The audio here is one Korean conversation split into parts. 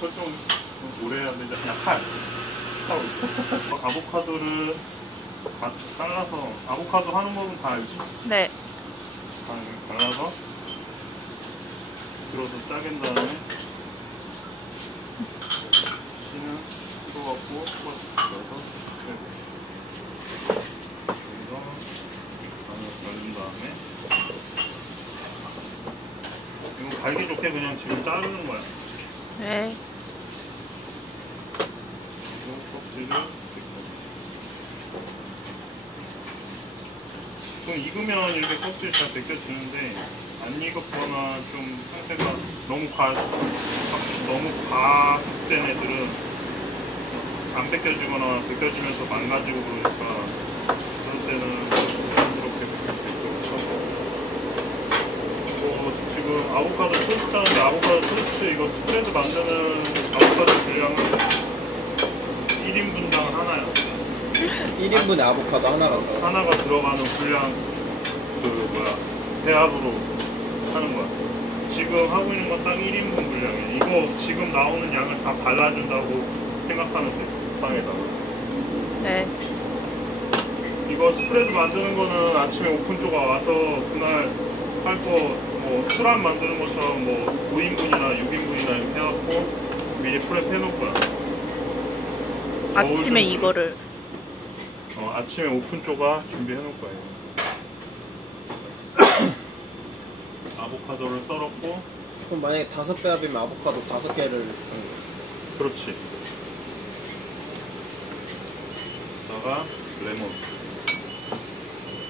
좀 오래 해야 되지 않냐 칼 칼. 아보카도를 다 잘라서 아보카도 하는 법은 다 알지? 네. 반 갈라서 들어서 짜긴 다음에 씨는 풀어갖고 넣어서 여기서 반을 걸린 다음에 이거 갈기 좋게 그냥 지금 자르는 거야 네. 익으면 이렇게 껍질 잘 벗겨지는데 안 익었거나 좀 상태가 너무 과 너무 과속된 애들은 안 벗겨지거나 벗겨지면서 망가지고 그러니까 그럴 때는 이렇게 뭐 지금 아보카도 토스트 하는데 아보카도 토스트 이거 스프레드 만드는 아보카도 분량은 1인분당 하나요 1인분에 아보카도 하나가 들어가. 하나가 들어가는 분량 그 뭐야 배합으로 하는 거야. 지금 하고 있는 건 딱 1인분 분량이야. 이거 지금 나오는 양을 다 발라준다고 생각하면 돼. 빵에다가. 네. 이거 스프레드 만드는 거는 아침에 오픈조가 와서 그날 할 거 뭐 술안 만드는 것처럼 뭐 5인분이나 6인분이나 이렇게 해갖고 미리 프랩 해놓을 거야. 아침에 이거를. 어, 아침에 오픈조가 준비해 놓을 거예요. 아보카도를 썰었고 그럼 만약에 다섯 배 합이면 아보카도 다섯 개를 그렇지. 다가 레몬.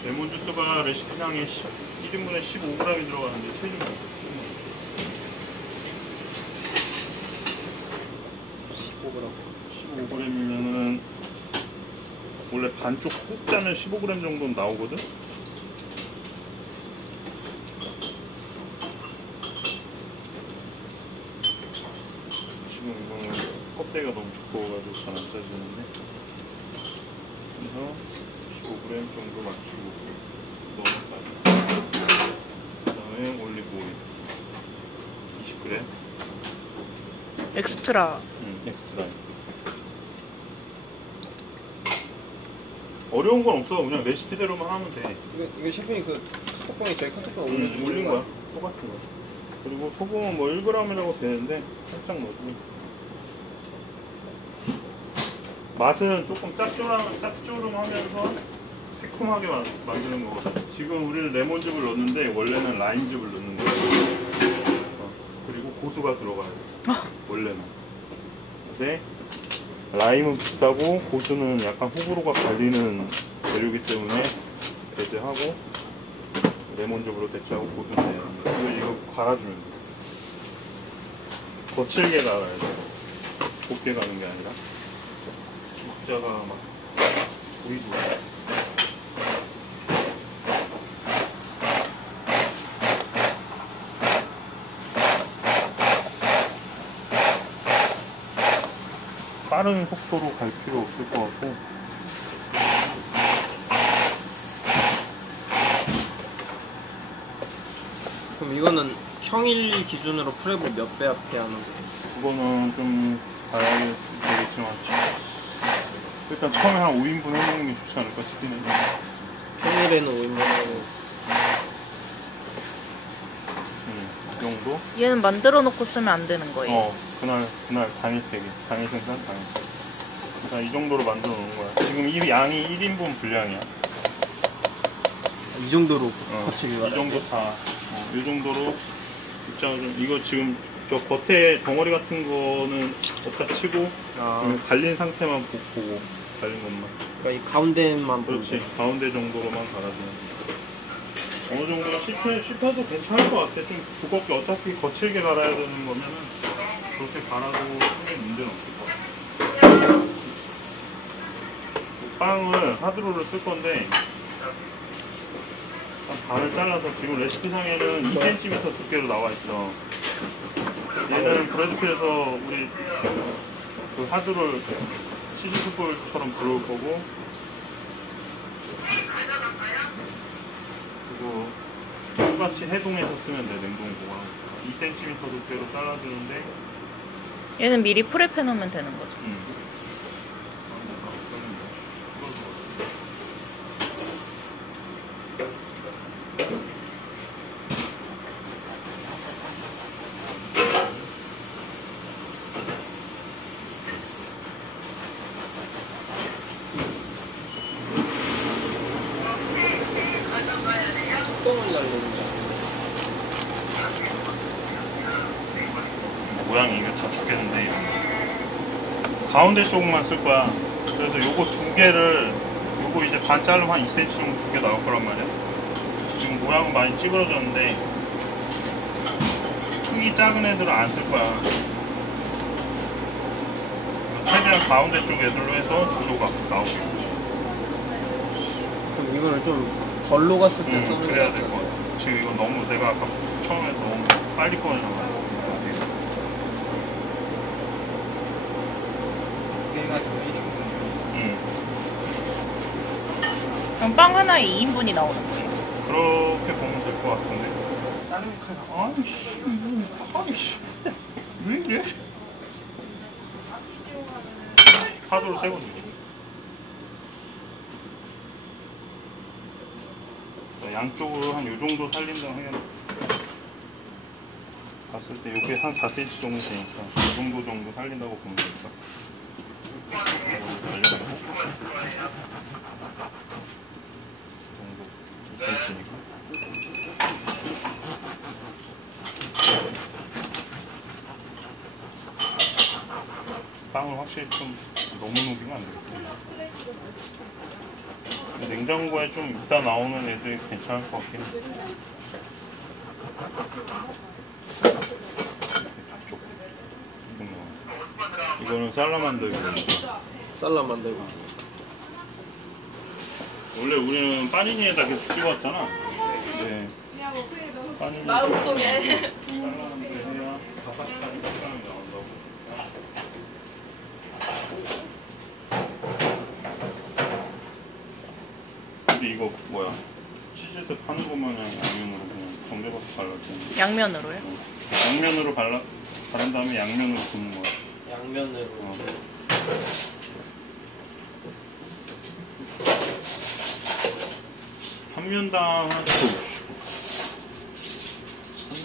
레몬 주스가 레시피상에 1인분에 15g이 들어가는데 체중 15g. 15g이면은 원래 반쪽 콕 짜면 15g 정도는 나오거든? 지금 이거는 껍데기가 너무 두꺼워가지고 잘 안 짜지는데 그래서 15g 정도 맞추고 넣어놨다가 그 다음에 올리브 오일 20g 엑스트라. 응, 엑스트라. 어려운 건 없어. 그냥 레시피대로만 하면 돼. 이거, 이거 셰프님 그 카톡방에 저희 카톡방 응, 올려주신 올린 거야? 거야. 똑같은 거. 그리고 소금은 뭐 1g이라고 되는데 살짝 넣어주고. 맛은 조금 짭조름, 짭조름하면서 새콤하게 만, 만드는 거거든. 지금 우리는 레몬즙을 넣는데 원래는 라임즙을 넣는 거야. 어, 그리고 고수가 들어가야 돼. 원래는. 근데 라임은 비싸고 고수는 약간 호불호가 갈리는 재료이기 때문에 배제하고 레몬즙으로 대체하고 고수는 이거, 이거 갈아주면 돼. 거칠게 갈아야 돼. 곱게 가는 게 아니라. 입자가 막 보이지. 빠른 속도로 갈 필요 없을 것 같고. 그럼 이거는 평일 기준으로 프랩을 몇 배합 해야 하는 거예요? 그거는 좀 봐야 되겠지만. 일단 처음에 한 5인분 해먹는 게 좋지 않을까 싶긴 해 평일에는 5인분 하고 음, 이 정도? 얘는 만들어 놓고 쓰면 안 되는 거예요. 어 그날 그날 당일 되게 당일 생산 당일 일단 이 정도로 만들어 놓은 거야 지금 이 양이 1인분 분량이야 이 정도로 어, 거치게 이? 정도 다, 어, 이 정도로 입장을 좀, 이거 지금 저 겉에 덩어리 같은 거는 없다 치고, 아, 음, 갈린 상태만 보- 보고, 갈린 것만. 그러니까 이 가운데만 그렇지. 돼. 가운데 정도로만 갈아주면 돼. 어느 정도가 씹혀, 씹혀도 괜찮을 것 같아. 좀 두껍게, 어차피 거칠게 갈아야 되는 거면은, 그렇게 갈아도 크게 문제는 없을 것 같아. 빵을 하드로를 쓸 건데, 한 반을 잘라서 지금 레시피상에는 2cm 두께로 나와 있어. 얘는 브레드필에서 우리 그 하드를 치즈스볼처럼 들어올 거고, 그리고 똑같이 해동해서 쓰면 돼 냉동 보관 2cm 두께로 잘라주는데 얘는 미리 프랩해 놓으면 되는 거죠. 음. 모양이 이게 다 죽겠는데 이런 거. 가운데 쪽만 쓸 거야. 그래서 요거 두 개를 요거 이제 반 자르면 한 2cm 정도 두 개 나올 거란 말이야. 지금 모양은 많이 찌그러졌는데 크기 작은 애들은 안 쓸 거야. 최대한 가운데 쪽 애들로 해서 구조가 나오게. 그럼 이거를 좀덜 녹았을 때 음, 쓰는 그래야 게될것 같아. 지금 이거 너무 내가 아까 처음에 너무 빨리 꺼내놔가지고. 해가지고 1인분 음. 그럼 빵 하나에 2인분이 나오는 거예요. 그렇게 보면 될 것 같은데. 칼, 아이씨, 칼이, 씨. 왜 이래? 파도로 세고 돼. 양쪽으로 한 요 정도 살린다고 해야 봤을 때 이게 한 4cm 정도 되니까 이 정도 정도 살린다고 보면 되겠다. 정도 2cm니까. 빵을 확실히 좀 너무 녹이면 안 되겠다. 냉장고에 좀 이따 나오는 애들이 괜찮을 것 같긴 해. 쪽 이거는. 쌀람 만들고 원래 우리는 빠니니에다 계속 찍어왔잖아. 네. 빠니니. 마음속에. 살라만드 해야 바삭하니 식감이 나온다고. 근데 이거 뭐야? 치즈에서 파는 것만 그냥 양면으로 그냥 정제버섯 발랐지. 양면으로요? 양면으로 발라 바른 다음에 양면으로 굽는 거야. 양면으로 어. 한 면당 한한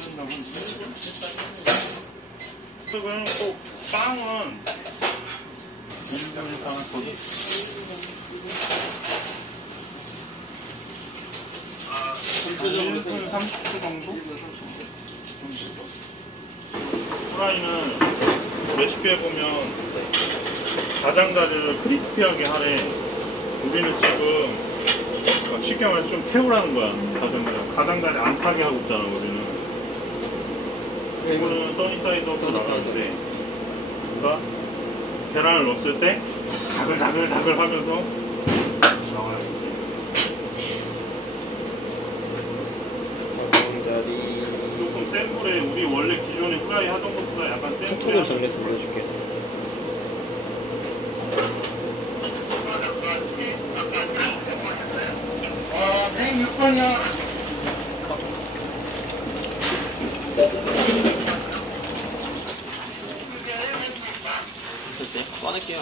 면당 한 그냥 꼭 빵은 1인분에서 하나 더 전체적으로 1분 30초 정도? 후라이는 레시피에 보면 가장자리를 크리스피하게 하래. 우리는 지금 어, 쉽게 말해서 좀 태우라는 거야. 가장자리. 가장자리 안 타게 하고 있잖아, 우리는. 이거는 써니사이드업으로 나가는데, 뭔가 계란을 넣었을 때 자글자글자글 하면서 나와요. 가장자리 조금 센 불에 우리 원래 기존에 후라이 하던 것보다 약간 센 카톡을 정리해서 올려줄게. 됐어요? 꺼낼게요.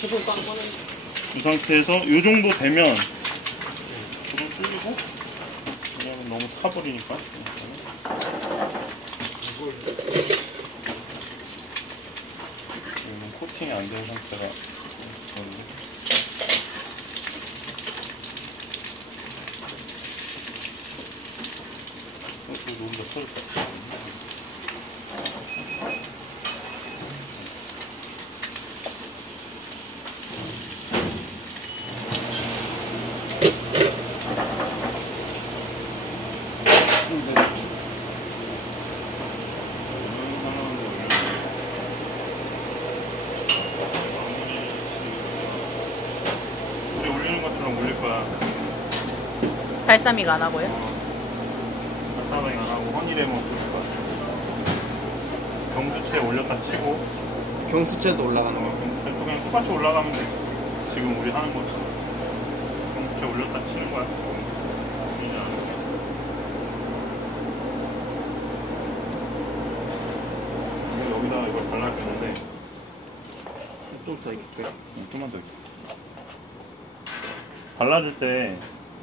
제품 빵 꺼내 이 상태에서 이 정도 되면 불을 끓이고 왜냐면 너무 타버리니까 여기는 코팅이 안 된 상태가. 어, 이거 너무 더 터질 것 같아. 우리 올리는 것처럼 올릴 거야. 발사믹 안 하고요? 사바이 안 하고 허니레몬. 경주채 올렸다 치고 경수채도 올라가는 어, 거 그냥, 그냥 똑같이 올라가면 돼. 지금 우리 하는 것처럼. 경주채 올렸다 치는 거야. 여기다가 이걸 발라주는데 좀더 익게. 응, 좀만 더 익혀. 발라줄 때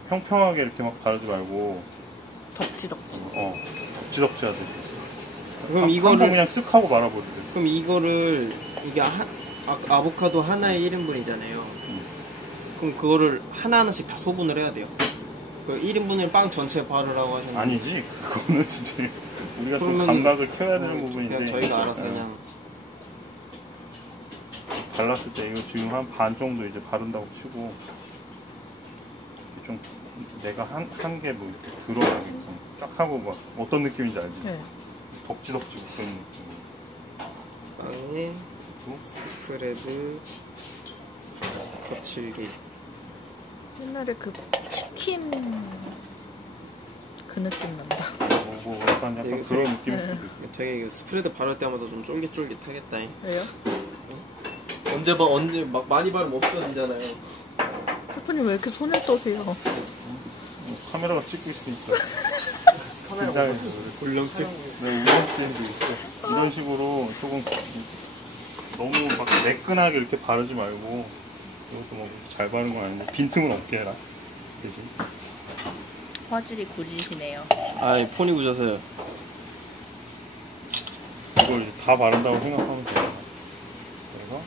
평평하게 이렇게 막 바르지 말고 덕지 덕지. 어 덕지덕지해야 돼. 그럼 한 이거를 번 그냥 쓱 하고 말아버려. 그럼 이거를 이게 하, 아, 아보카도 하나에 1인분이잖아요. 그럼 그거를 하나하나씩 다 소분을 해야 돼요. 그 1인분을 빵 전체에 바르라고 하셨는데 아니지 그거는 진짜 우리가 좀 그러면은- 감각을 켜야 되는 어, 부분인데 그냥 저희가 알아서 어, 그냥 발랐을 때 이거 지금 한 반 정도 이제 바른다고 치고 좀 내가 한 한 개뭐 이렇게 들어가게끔 쫙 하고 막 어떤 느낌인지 알지? 네. 덕지덕지 그런 느낌. 빵에 스프레드 거칠게 옛날에 그 치킨 그 느낌 난다. 뭐, 뭐 약간 약간 이거 그런 되게- 느낌일 네. 되게 이거 스프레드 바를 때마다 좀 쫄깃쫄깃하겠다 왜요? 언제 봐 언제 막 많이 바르면 없어지잖아요 대표님 왜 이렇게 손을 떠세요? 뭐 카메라가 찍고 있으니까 카메라. 울렁증 네, 우연시행도 있어. 이런 식으로 조금 너무 막 매끈하게 이렇게 바르지 말고 이것도 뭐 잘 바른 건 아닌데 빈틈은 없게 해라. 그지? 화질이 굳이시네요. 아 이 폰이 굳어서요 이걸 이제 다 바른다고 생각하면 돼요. 그래서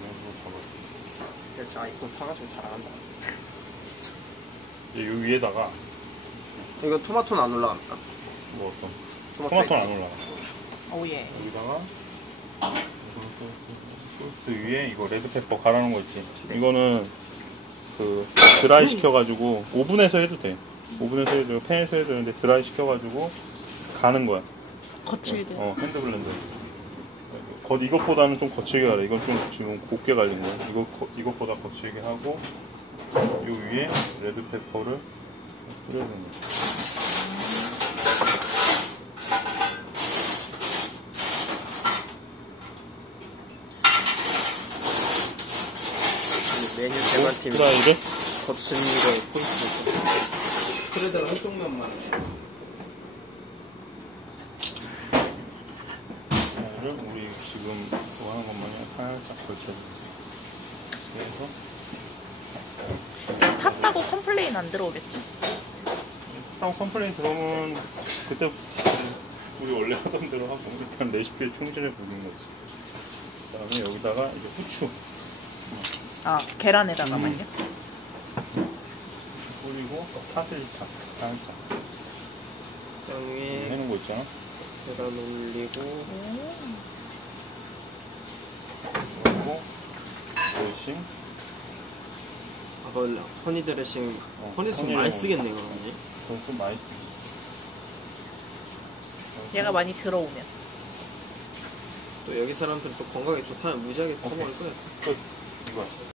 이런 식으로 제 아이폰 사가지고 잘 안 한다 잡아. 이제 요 위에다가 이거 토마토는 안 올라갈까? 뭐 어떤 토마토 토마토는 안 있지? 올라가. 오예. 여기다가 소스 위에 이거 레드페퍼 갈아놓은 거 있지. 이거는 그 드라이 시켜가지고 오븐에서 해도 돼. 오븐에서 해도 되고 팬에서 해도 되는데 드라이 시켜가지고 가는 거야. 거칠게. 어 핸드블렌더. 거 이것보다는 좀 거칠게 갈아. 이건 좀 지금 곱게 갈린 거야. 이거 거- 이것보다 거칠게 하고 요 위에 레드페퍼를 뿌려야 되는 거야. 메뉴 대만팀 드라이를 거친 거에 포인트를 스프레드를 한쪽면만 를 우리 지금 좋아하는 것만 살짝 걸쳐줍니다. 그래서 탔다고 컴플레인 안 들어오겠지? 딱 컴플레인 들어오면 그때부터 우리 원래 하던 대로 하고 일단 레시피에 충실해 보는 거지. 그다음에 여기다가 이제 후추 아 계란에다가만요? 뿌리고 파슬리 차 살짝 땅에 해놓은 거 있잖아. 계란 올리고 그리고 드레싱. 아, 그 허니 드레싱 어, 허니 드레싱 많이. 쓰겠네 그러면 그거 좀 많이 쓰. 얘가 많이 들어오면. 또 여기 사람들은 또 건강에 좋다면 무지하게. 퍼먹을 거야 끝. 이거.